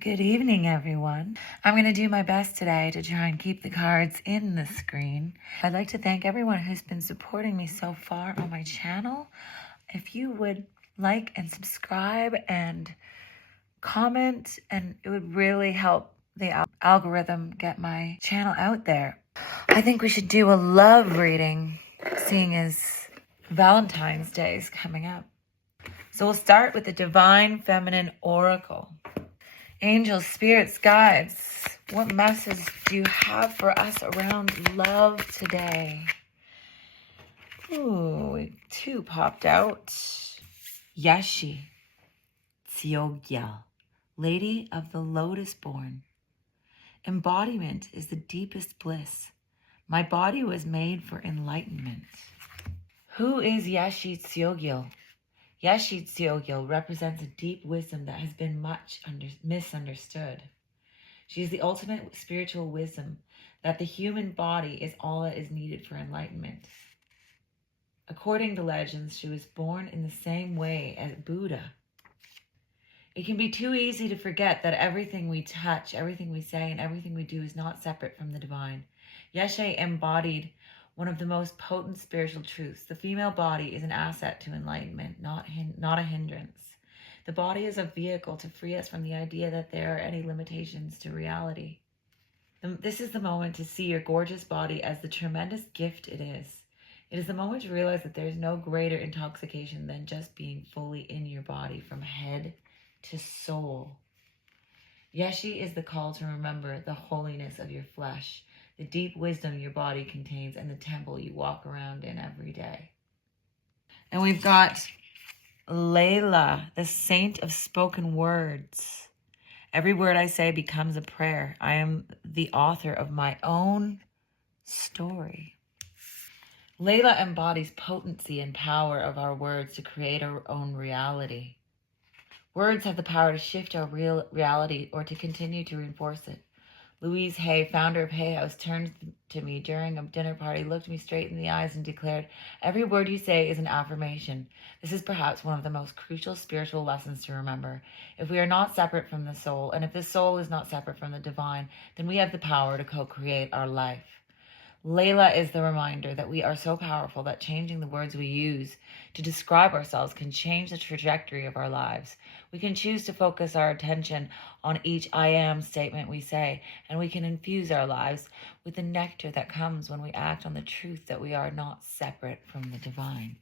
Good evening, everyone. I'm going to do my best today to try and keep the cards in the screen. I'd like to thank everyone who's been supporting me so far on my channel. If you would like and subscribe and comment, and it would really help the algorithm get my channel out there. I think we should do a love reading, seeing as Valentine's Day is coming up. So we'll start with the Divine Feminine Oracle. Angels, spirits, guides, what message do you have for us around love today? Ooh, two popped out. Yashi, Tseogyal, Lady of the Lotus Born. Embodiment is the deepest bliss. My body was made for enlightenment. Who is Yashi Tseogyal? Yashi Tseogyal represents a deep wisdom that has been much misunderstood. She is the ultimate spiritual wisdom that the human body is all that is needed for enlightenment. According to legends, she was born in the same way as Buddha. It can be too easy to forget that everything we touch, everything we say, and everything we do is not separate from the divine. Yeshe embodied one of the most potent spiritual truths. The female body is an asset to enlightenment, not a hindrance. The body is a vehicle to free us from the idea that there are any limitations to reality. This is the moment to see your gorgeous body as the tremendous gift it is. It is the moment to realize that there is no greater intoxication than just being fully in your body from head to soul. Yeshi is the call to remember the holiness of your flesh, the deep wisdom your body contains, and the temple you walk around in every day. And we've got Layla, the saint of spoken words. Every word I say becomes a prayer. I am the author of my own story. Layla embodies potency and power of our words to create our own reality. Words have the power to shift our real reality or to continue to reinforce it. Louise Hay, founder of Hay House, turned to me during a dinner party, looked me straight in the eyes and declared, "Every word you say is an affirmation." This is perhaps one of the most crucial spiritual lessons to remember. If we are not separate from the soul, and if the soul is not separate from the divine, then we have the power to co-create our life. Layla is the reminder that we are so powerful that changing the words we use to describe ourselves can change the trajectory of our lives. We can choose to focus our attention on each I am statement we say, and we can infuse our lives with the nectar that comes when we act on the truth that we are not separate from the divine.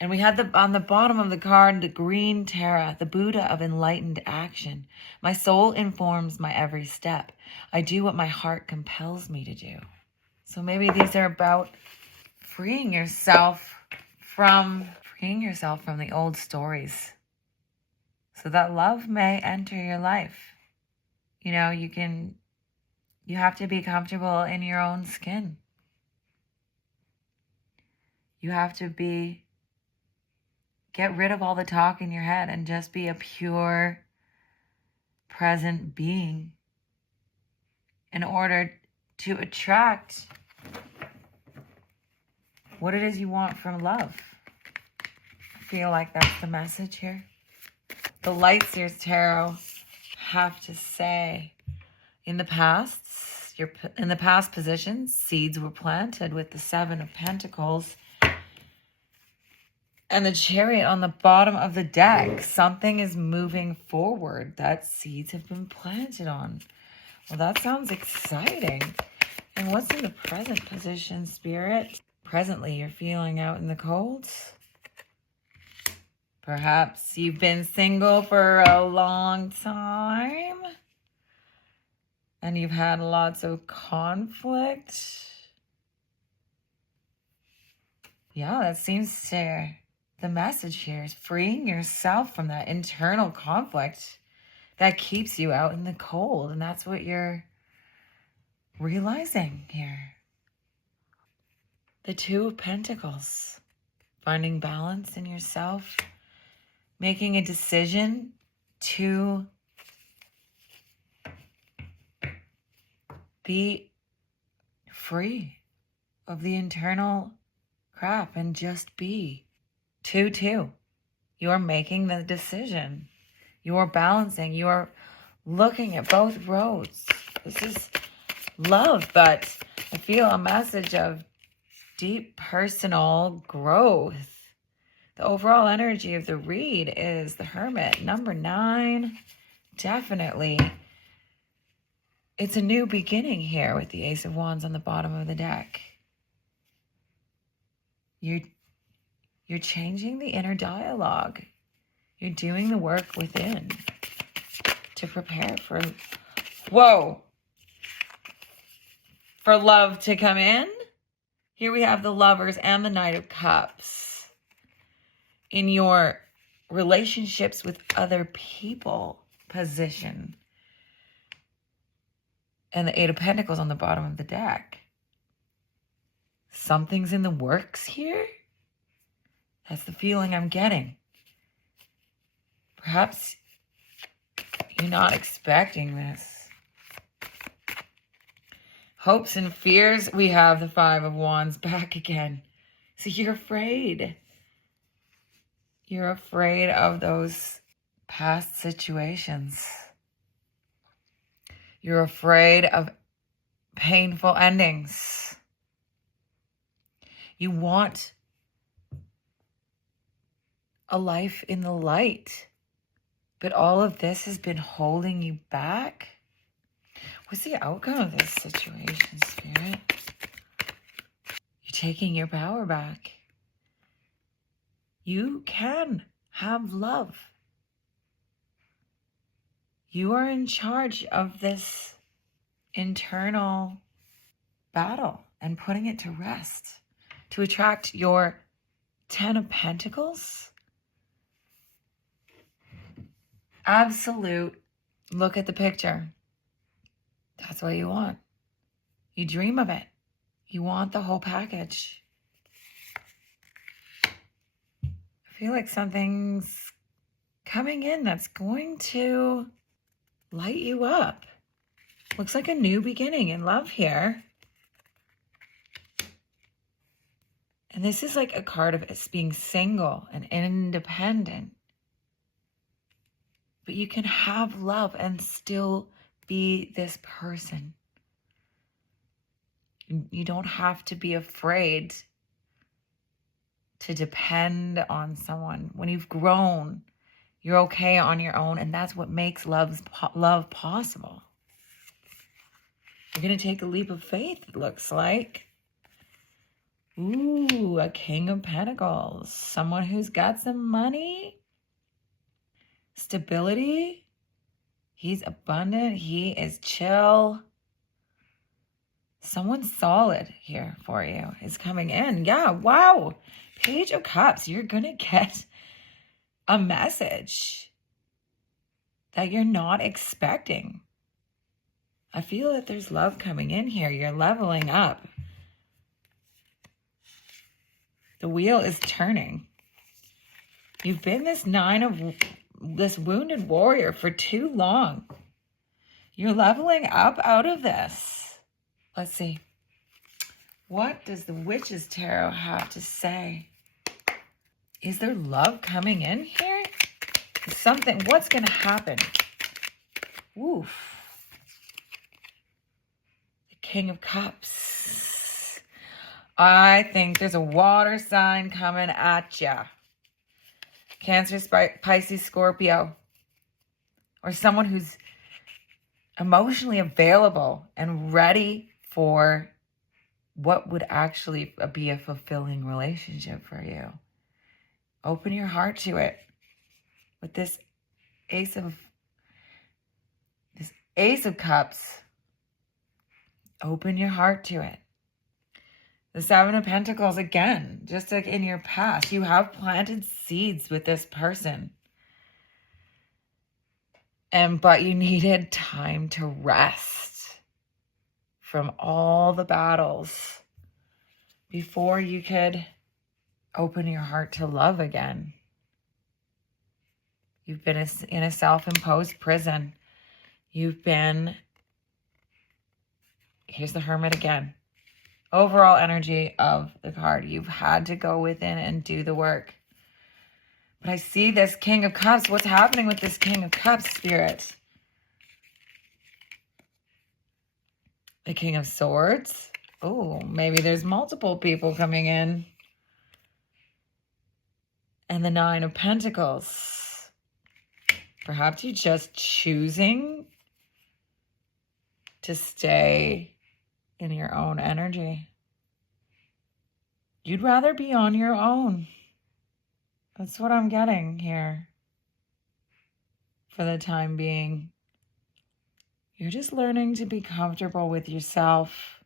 And we had on the bottom of the card, the green Tara, the Buddha of enlightened action. My soul informs my every step. I do what my heart compels me to do. So maybe these are about freeing yourself from the old stories so that love may enter your life. You know, you have to be comfortable in your own skin. You have to get rid of all the talk in your head and just be a pure, present being in order to attract what it is you want from love. I feel like that's the message here. The Light Sears Tarot have to say, in the past positions, seeds were planted with the Seven of Pentacles and the Chariot on the bottom of the deck. Something is moving forward that seeds have been planted on. Well, that sounds exciting. And what's in the present position, Spirit? Presently, you're feeling out in the cold. Perhaps you've been single for a long time and you've had lots of conflict. Yeah, that seems to, the message here is freeing yourself from that internal conflict that keeps you out in the cold. And that's what you're realizing here. The Two of Pentacles, finding balance in yourself, making a decision to be free of the internal crap and just be. 2-2. You are making the decision. You are balancing. You are looking at both roads. This is love, but I feel a message of deep personal growth. The overall energy of the read is the Hermit. Number 9, definitely. It's a new beginning here with the Ace of Wands on the bottom of the deck. You're changing the inner dialogue. You're doing the work within to prepare for, for love to come in. Here we have the Lovers and the Knight of Cups. In your relationships with other people position. And the Eight of Pentacles on the bottom of the deck. Something's in the works here? That's the feeling I'm getting. Perhaps you're not expecting this. Hopes and fears, we have the Five of Wands back again. So you're afraid. You're afraid of those past situations. You're afraid of painful endings. You want a life in the light. But all of this has been holding you back. What's the outcome of this situation, Spirit? You're taking your power back. You can have love. You are in charge of this internal battle and putting it to rest to attract your 10 of Pentacles. Absolute. Look at the picture. That's what you want. You dream of it. You want the whole package. I feel like something's coming in that's going to light you up. Looks like a new beginning in love here. And this is like a card of us being single and independent. But you can have love and still be this person. You don't have to be afraid to depend on someone. When you've grown, you're okay on your own, and that's what makes love possible. You're going to take a leap of faith, it looks like. Ooh, a King of Pentacles. Someone who's got some money. Stability. He's abundant. He is chill. Someone solid here for you is coming in. Yeah, wow. Page of Cups. You're going to get a message that you're not expecting. I feel that there's love coming in here. You're leveling up. The wheel is turning. You've been this this wounded warrior for too long. You're leveling up out of this. Let's see. What does the Witch's Tarot have to say? Is there love coming in here? Something, what's going to happen? Oof. The King of Cups. I think there's a water sign coming at ya. Cancer, Pisces, Scorpio. Or someone who's emotionally available and ready for what would actually be a fulfilling relationship for you. Open your heart to it. With this Ace of Cups, open your heart to it. The Seven of Pentacles, again, just like in your past, you have planted seeds with this person. But you needed time to rest from all the battles before you could open your heart to love again. You've been in a self-imposed prison. You've been, here's the Hermit again. Overall energy of the card. You've had to go within and do the work. But I see this King of Cups. What's happening with this King of Cups, Spirit? The King of Swords. Oh, maybe there's multiple people coming in. And the Nine of Pentacles. Perhaps you're just choosing to stay in your own energy. You'd rather be on your own. That's what I'm getting here. For the time being. You're just learning to be comfortable with yourself.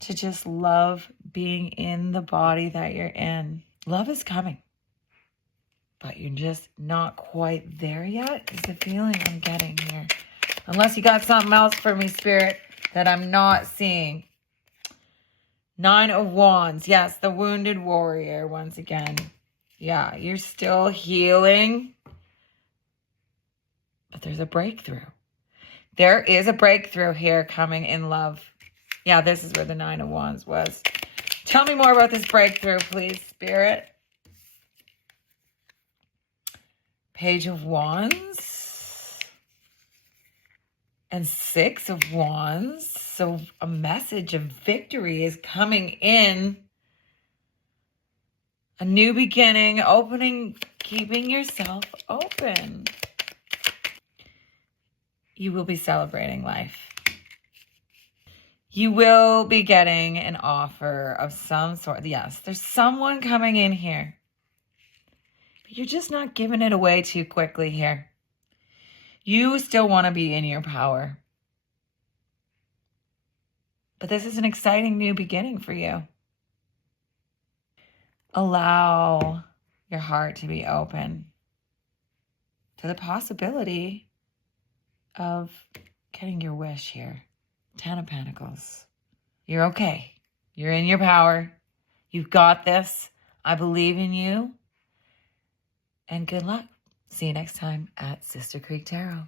To just love being in the body that you're in. Love is coming. But you're just not quite there yet, is the feeling I'm getting here. Unless you got something else for me, Spirit, that I'm not seeing. Nine of Wands. Yes, the wounded warrior once again. Yeah, you're still healing. But there's a breakthrough. There is a breakthrough here coming in love. Yeah, this is where the Nine of Wands was. Tell me more about this breakthrough, please, Spirit. Page of Wands. And Six of Wands. So a message of victory is coming in. A new beginning, opening, keeping yourself open. You will be celebrating life. You will be getting an offer of some sort. Yes, there's someone coming in here. But you're just not giving it away too quickly here. You still want to be in your power. But this is an exciting new beginning for you. Allow your heart to be open to the possibility of getting your wish here. 10 of Pentacles. You're okay. You're in your power. You've got this. I believe in you. And good luck. See you next time at Sister Creek Tarot.